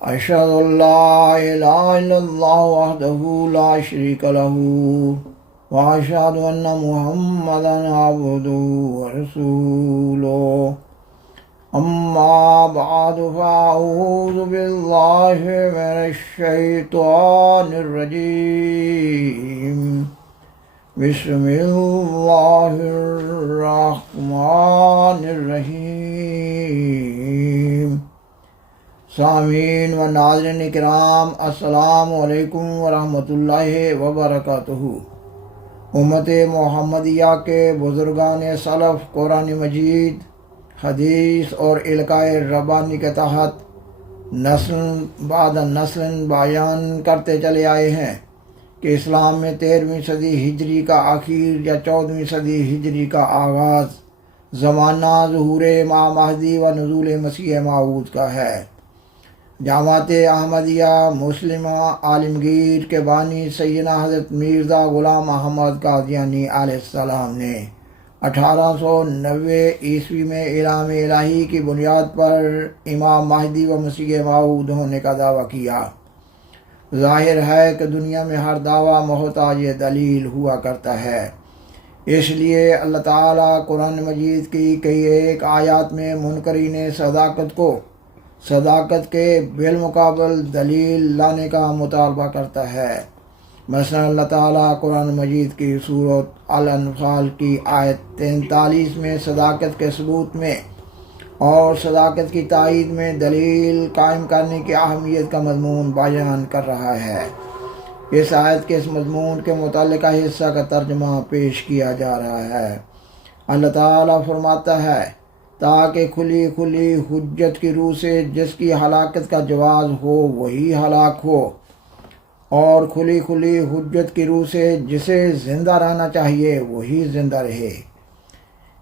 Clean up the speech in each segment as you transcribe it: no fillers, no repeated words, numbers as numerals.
أشهد أن لا إله إلا الله وحده لا شريك له وأشهد أن محمدا عبده ورسوله أما بعد فأعوذ بالله من الشيطان الرجيم بسم الله الرحمن الرحیم۔ سامعین و ناظرین کرام، السلام علیکم ورحمۃ اللہ وبرکاتہ۔ امت محمدیہ کے بزرگان سلف قرآن مجید، حدیث اور القائے ربانی کے تحت نسل بعد نسل بیان کرتے چلے آئے ہیں کہ اسلام میں 13ویں صدی ہجری کا آخر یا 14ویں صدی ہجری کا آغاز زمانہ ظہور امام مہدی و نزول مسیح موعود کا ہے۔ جماعت احمدیہ مسلمہ عالمگیر کے بانی سیدنا حضرت مرزا غلام احمد قادیانی علیہ السلام نے 1890 عیسوی میں اعلام الہی کی بنیاد پر امام مہدی و مسیح موعود ہونے کا دعویٰ کیا۔ ظاہر ہے کہ دنیا میں ہر دعویٰ محتاج دلیل ہوا کرتا ہے، اس لیے اللہ تعالیٰ قرآن مجید کی کئی ایک آیات میں منکرین صداقت کے بالمقابل دلیل لانے کا مطالبہ کرتا ہے۔ مثلا اللہ تعالیٰ قرآن مجید کی سورۃ الانفال کی آیت 43 میں صداقت کے ثبوت میں اور صداقت کی تائید میں دلیل قائم کرنے کی اہمیت کا مضمون بیان کر رہا ہے۔ اس آیت کے اس مضمون کے متعلقہ حصہ کا ترجمہ پیش کیا جا رہا ہے۔ اللہ تعالیٰ فرماتا ہے، تاکہ کھلی کھلی حجت کی روح سے جس کی ہلاکت کا جواز ہو وہی ہلاک ہو، اور کھلی کھلی حجت کی روح سے جسے زندہ رہنا چاہیے وہی زندہ رہے۔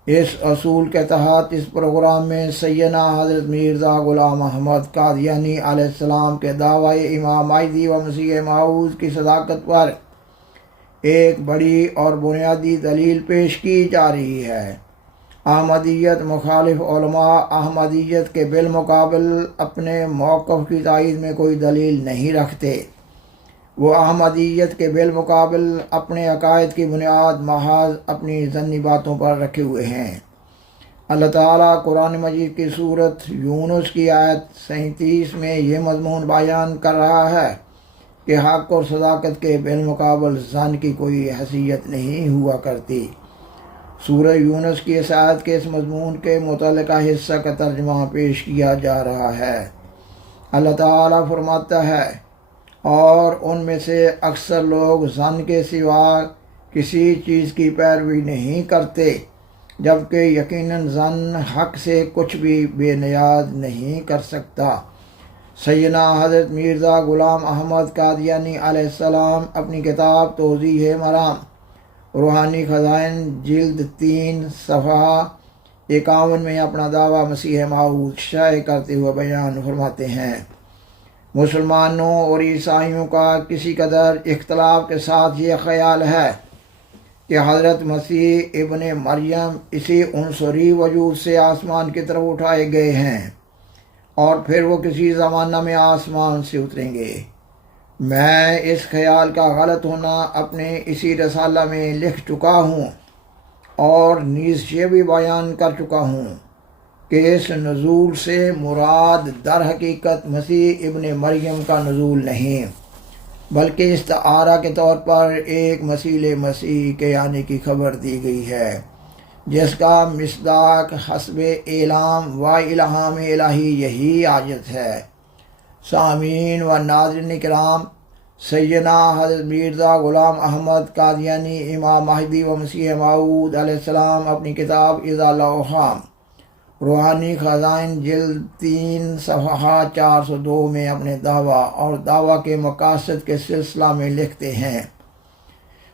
اس اصول کے تحت اس پروگرام میں سیدنا حضرت مرزا غلام احمد قادیانی علیہ السلام کے دعوی امام مہدی و مسیح موعود کی صداقت پر ایک بڑی اور بنیادی دلیل پیش کی جا رہی ہے۔ احمدیت مخالف علماء احمدیت کے بالمقابل اپنے موقف کی تائید میں کوئی دلیل نہیں رکھتے۔ وہ احمدیت کے بالمقابل اپنے عقائد کی بنیاد محض اپنی ظنی باتوں پر رکھے ہوئے ہیں۔ اللہ تعالیٰ قرآن مجید کی سورۃ یونس کی آیت 37 میں یہ مضمون بیان کر رہا ہے کہ حق اور صداقت کے بالمقابل ظن کی کوئی حیثیت نہیں ہوا کرتی۔ سورہ یونس کی اس آیت کے اس مضمون کے متعلقہ حصہ کا ترجمہ پیش کیا جا رہا ہے۔ اللہ تعالیٰ فرماتا ہے، اور ان میں سے اکثر لوگ ظن کے سوا کسی چیز کی پیروی نہیں کرتے، جبکہ یقیناً ظن حق سے کچھ بھی بے نیاز نہیں کر سکتا۔ سیدنا حضرت مرزا غلام احمد قادیانی علیہ السلام اپنی کتاب توضیح مرام روحانی خزائن جلد 3 صفحہ 51 میں اپنا دعویٰ مسیح موعود شائع کرتے ہوئے بیان فرماتے ہیں، مسلمانوں اور عیسائیوں کا کسی قدر اختلاف کے ساتھ یہ خیال ہے کہ حضرت مسیح ابن مریم اسی عنصری وجود سے آسمان کی طرف اٹھائے گئے ہیں اور پھر وہ کسی زمانہ میں آسمان سے اتریں گے۔ میں اس خیال کا غلط ہونا اپنے اسی رسالہ میں لکھ چکا ہوں اور نیز یہ بھی بیان کر چکا ہوں کہ اس نزول سے مراد در حقیقت مسیح ابن مریم کا نزول نہیں، بلکہ استعارہ کے طور پر ایک مسیح مسیح کے آنے کی خبر دی گئی ہے، جس کا مصداق حسب اعلام و الہام الہی یہی آیت ہے۔ سامعین و ناظرین کرام، سیدنا حضرت مرزا غلام احمد قادیانی امام مہدی و مسیح موعود علیہ السلام اپنی کتاب اذا الاوہام روحانی خزائن جلد 3 صفحہ 402 میں اپنے دعویٰ اور دعویٰ کے مقاصد کے سلسلہ میں لکھتے ہیں،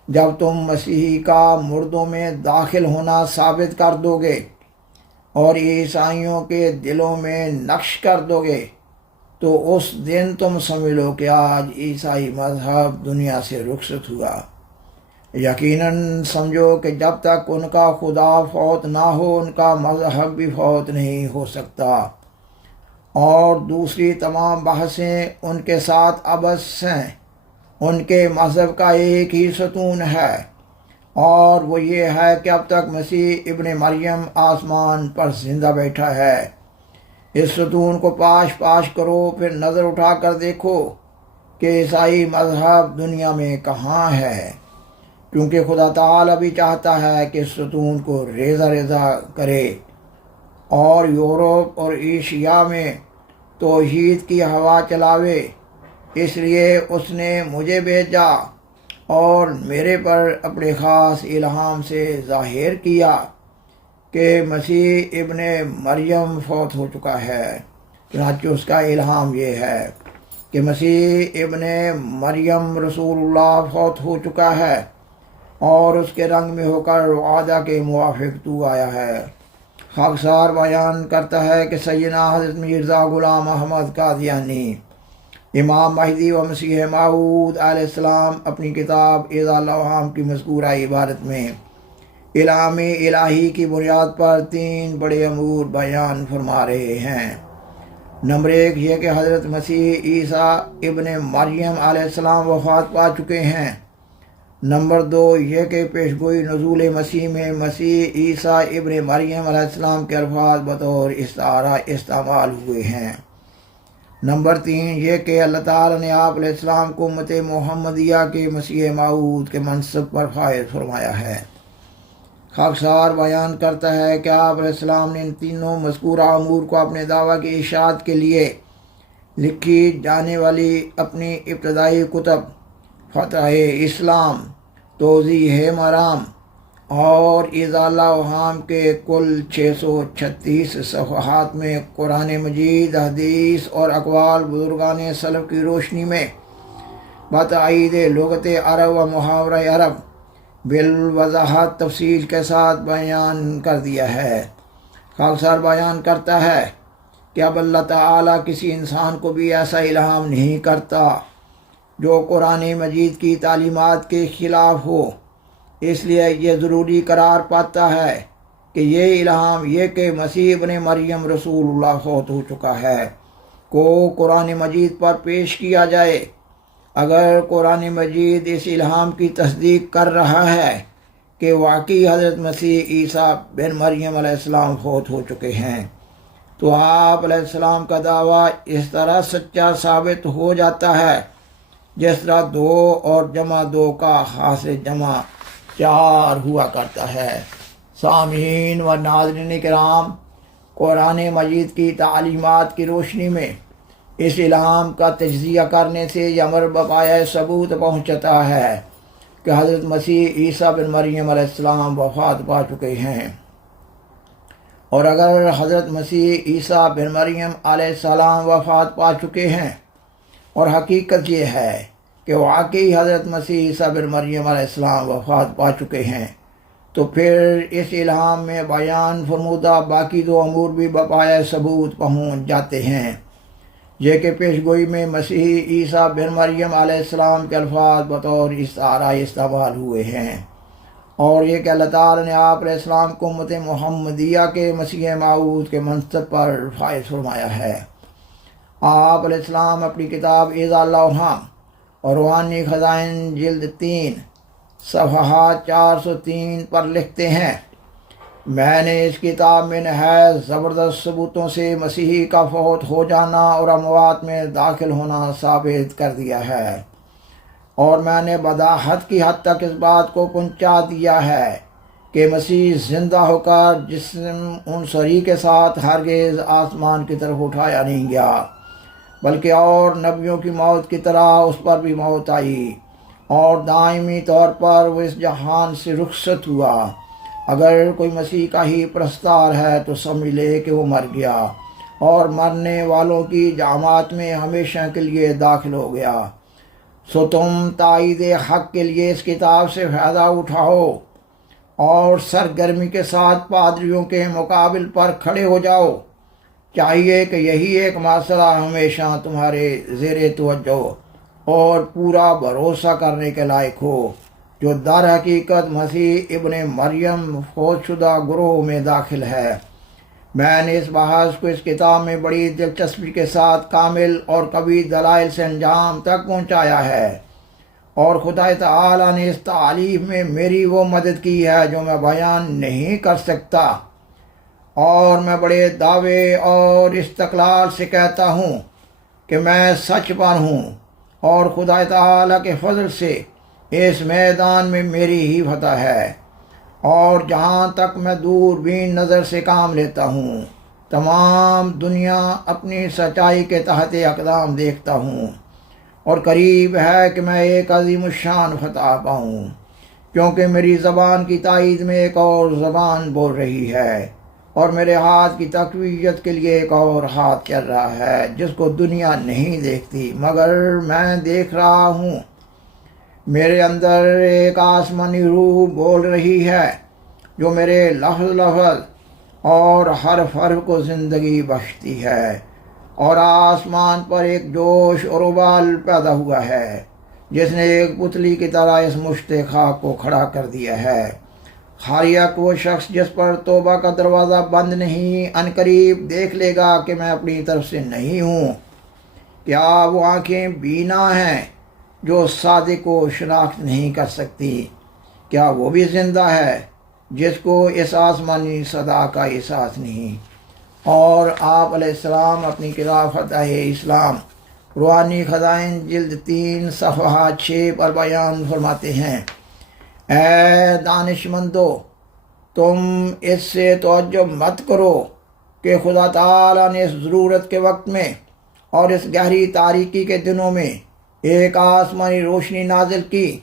جب تم مسیحی کا مردوں میں داخل ہونا ثابت کر دو گے اور عیسائیوں کے دلوں میں نقش کر دو گے تو اس دن تم سمجھ لو کہ آج عیسائی مذہب دنیا سے رخصت ہوا۔ یقیناً سمجھو کہ جب تک ان کا خدا فوت نہ ہو ان کا مذہب بھی فوت نہیں ہو سکتا، اور دوسری تمام بحثیں ان کے ساتھ عبث ہیں۔ ان کے مذہب کا ایک ہی ستون ہے، اور وہ یہ ہے کہ اب تک مسیح ابن مریم آسمان پر زندہ بیٹھا ہے۔ اس ستون کو پاش پاش کرو، پھر نظر اٹھا کر دیکھو کہ عیسائی مذہب دنیا میں کہاں ہے، کیونکہ خدا تعالیٰ بھی چاہتا ہے کہ اس ستون کو ریزہ ریزہ کرے اور یورپ اور ایشیا میں توحید کی ہوا چلاوے۔ اس لیے اس نے مجھے بھیجا اور میرے پر اپنے خاص الہام سے ظاہر کیا کہ مسیح ابن مریم فوت ہو چکا ہے۔ چنانچہ اس کا الہام یہ ہے کہ مسیح ابن مریم رسول اللہ فوت ہو چکا ہے اور اس کے رنگ میں ہو کر وعدہ کے موافق تو آیا ہے۔ خاکسار بیان کرتا ہے کہ سیدنا حضرت مرزا غلام احمد قادیانی، امام مہدی و مسیح موعود علیہ السلام، اپنی کتاب اعضاء الاوہام کی مذکورہ عبارت میں الہام الہی کی بنیاد پر 3 بڑے امور بیان فرما رہے ہیں۔ نمبر 1 یہ کہ حضرت مسیح عیسیٰ ابن مریم علیہ السلام وفات پا چکے ہیں۔ نمبر 2 یہ کہ پیشگوئی نزول مسیح میں مسیح عیسیٰ ابن مریم علیہ السلام کے الفاظ بطور استعارہ استعمال ہوئے ہیں۔ نمبر 3 یہ کہ اللہ تعالیٰ نے آپ علیہ السلام کو امت محمدیہ کے مسیح موعود کے منصب پر فائز فرمایا ہے۔ خاکسار بیان کرتا ہے کہ آپ علیہ السلام نے ان تینوں مذکورہ امور کو اپنے دعویٰ کی اشاعت کے لیے لکھی جانے والی اپنی ابتدائی کتب فتح اسلام، توضیح مرام اور اعضاء الاوہام کے کل 636 صفحات میں قرآن مجید، حدیث اور اقوال بزرگان سلف کی روشنی میں بتائید لغت عرب و محاورہ عرب بالوضاحت تفصیل کے ساتھ بیان کر دیا ہے۔ خاکسار بیان کرتا ہے کہ اب اللہ تعالیٰ کسی انسان کو بھی ایسا الہام نہیں کرتا جو قرآن مجید کی تعلیمات کے خلاف ہو۔ اس لیے یہ ضروری قرار پاتا ہے کہ یہ الہام یہ کہ مسیح ابن مریم رسول اللہ فوت ہو چکا ہے کو قرآن مجید پر پیش کیا جائے۔ اگر قرآن مجید اس الہام کی تصدیق کر رہا ہے کہ واقعی حضرت مسیح عیسیٰ بن مریم علیہ السلام فوت ہو چکے ہیں، تو آپ علیہ السلام کا دعویٰ اس طرح سچا ثابت ہو جاتا ہے جس طرح 2 اور جمع 2 کا حاصل جمع 4 ہوا کرتا ہے۔ سامعین و ناظرین کرام، قرآن مجید کی تعلیمات کی روشنی میں اس الہام کا تجزیہ کرنے سے یہ امر بپایہ ثبوت پہنچتا ہے کہ حضرت مسیح عیسیٰ بن مریم علیہ السلام وفات پا چکے ہیں۔ اور اگر حضرت مسیح عیسیٰ بن مریم علیہ السلام وفات پا چکے ہیں اور حقیقت یہ ہے کہ واقعی حضرت مسیح عیسیٰ بن مریم علیہ السلام وفات پا چکے ہیں، تو پھر اس الہام میں بیان فرمودہ باقی 2 امور بھی بپایہ ثبوت پہنچ جاتے ہیں، یہ کہ پیشگوئی میں مسیح عیسیٰ بن مریم علیہ السلام کے الفاظ بطور استعارہ استعمال ہوئے ہیں، اور یہ کہ اللہ تعالیٰ نے آپ علیہ السلام کو امت محمدیہ کے مسیح موعود کے منصب پر فائز فرمایا ہے۔ آپ علیہ السلام اپنی کتاب اعضاء الاوہام اور روحانی خزائن جلد 3 صفحات 403 پر لکھتے ہیں، میں نے اس کتاب میں نہایت زبردست ثبوتوں سے مسیحی کا فوت ہو جانا اور اموات میں داخل ہونا ثابت کر دیا ہے، اور میں نے بداحت کی حد تک اس بات کو پہنچا دیا ہے کہ مسیح زندہ ہو کر جسم عنصری کے ساتھ ہرگز آسمان کی طرف اٹھایا نہیں گیا، بلکہ اور نبیوں کی موت کی طرح اس پر بھی موت آئی اور دائمی طور پر وہ اس جہان سے رخصت ہوا۔ اگر کوئی مسیح کا ہی پرستار ہے تو سمجھ لے کہ وہ مر گیا اور مرنے والوں کی جماعت میں ہمیشہ کے لیے داخل ہو گیا۔ سو تم تائید حق کے لیے اس کتاب سے فائدہ اٹھاؤ اور سرگرمی کے ساتھ پادریوں کے مقابل پر کھڑے ہو جاؤ۔ چاہیے کہ یہی ایک مسئلہ ہمیشہ تمہارے زیر توجہ اور پورا بھروسہ کرنے کے لائق ہو، جو در حقیقت مسیح ابن مریم فوت شدہ گروہ میں داخل ہے۔ میں نے اس بحث کو اس کتاب میں بڑی دلچسپی کے ساتھ کامل اور قوی دلائل سے انجام تک پہنچایا ہے، اور خدا تعالیٰ نے اس تعلیم میں میری وہ مدد کی ہے جو میں بیان نہیں کر سکتا، اور میں بڑے دعوے اور استقلال سے کہتا ہوں کہ میں سچ پر ہوں، اور خدا تعالیٰ کے فضل سے اس میدان میں میری ہی فتح ہے، اور جہاں تک میں دوربین نظر سے کام لیتا ہوں تمام دنیا اپنی سچائی کے تحت اقدام دیکھتا ہوں، اور قریب ہے کہ میں ایک عظیم الشان فتح پاؤں، کیونکہ میری زبان کی تائید میں ایک اور زبان بول رہی ہے، اور میرے ہاتھ کی تقویت کے لیے ایک اور ہاتھ چل رہا ہے جس کو دنیا نہیں دیکھتی مگر میں دیکھ رہا ہوں۔ میرے اندر ایک آسمانی روح بول رہی ہے جو میرے لفظ لفظ اور حرف حرف کو زندگی بخشتی ہے، اور آسمان پر ایک جوش اور ابال پیدا ہوا ہے جس نے ایک پتلی کی طرح اس مشت خاک کو کھڑا کر دیا ہے۔ خاریک وہ شخص جس پر توبہ کا دروازہ بند نہیں عنقریب دیکھ لے گا کہ میں اپنی طرف سے نہیں ہوں۔ کیا وہ آنکھیں بینا ہیں جو صادق کو شناخت نہیں کر سکتی؟ کیا وہ بھی زندہ ہے جس کو اس آسمانی صدا کا احساس نہیں؟ اور آپ علیہ السلام اپنی کتاب فتح اسلام روحانی خزائن جلد 3 صفحہ 6 پر بیان فرماتے ہیں، اے دانش مندو، تم اس سے تعجب مت کرو کہ خدا تعالیٰ نے اس ضرورت کے وقت میں اور اس گہری تاریکی کے دنوں میں ایک آسمانی روشنی نازل کی،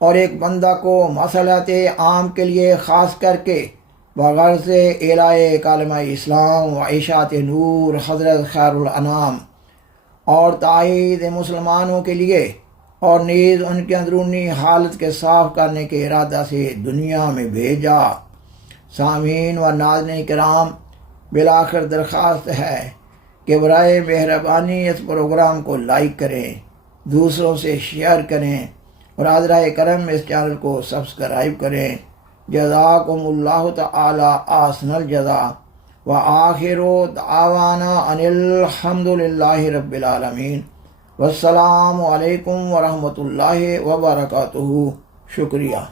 اور ایک بندہ کو مصلحت عام کے لیے خاص کر کے بغرض اعلاء کلمہ اسلام و اشاعت نور حضرت خیر الانام اور تائید مسلمانوں کے لیے، اور نیز ان کی اندرونی حالت کے صاف کرنے کے ارادہ سے دنیا میں بھیجا۔ سامعین و ناظرین کرام، بالآخر درخواست ہے کہ برائے مہربانی اس پروگرام کو لائک کریں، دوسروں سے شیئر کریں، اور حضرہ کرم اس چینل کو سبسکرائب کریں۔ جزاکم اللہ تعالی احسن الجزا، وآخر دعوانا ان الحمد للہ رب العالمین، والسلام علیکم ورحمۃ اللہ وبرکاتہ۔ شکریہ۔